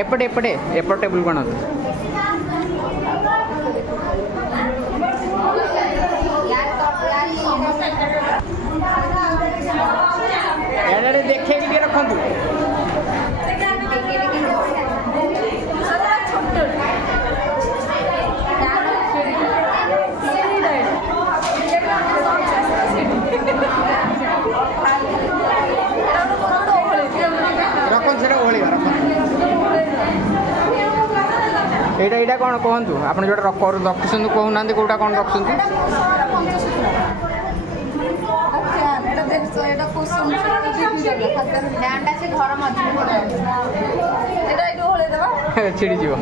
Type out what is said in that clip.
एपटे एपटे एपट table बना देखे कि रखु एटा कौन कहतु आप जो रखुं कहूना कौटा कौन रखुं छिड़ी जीव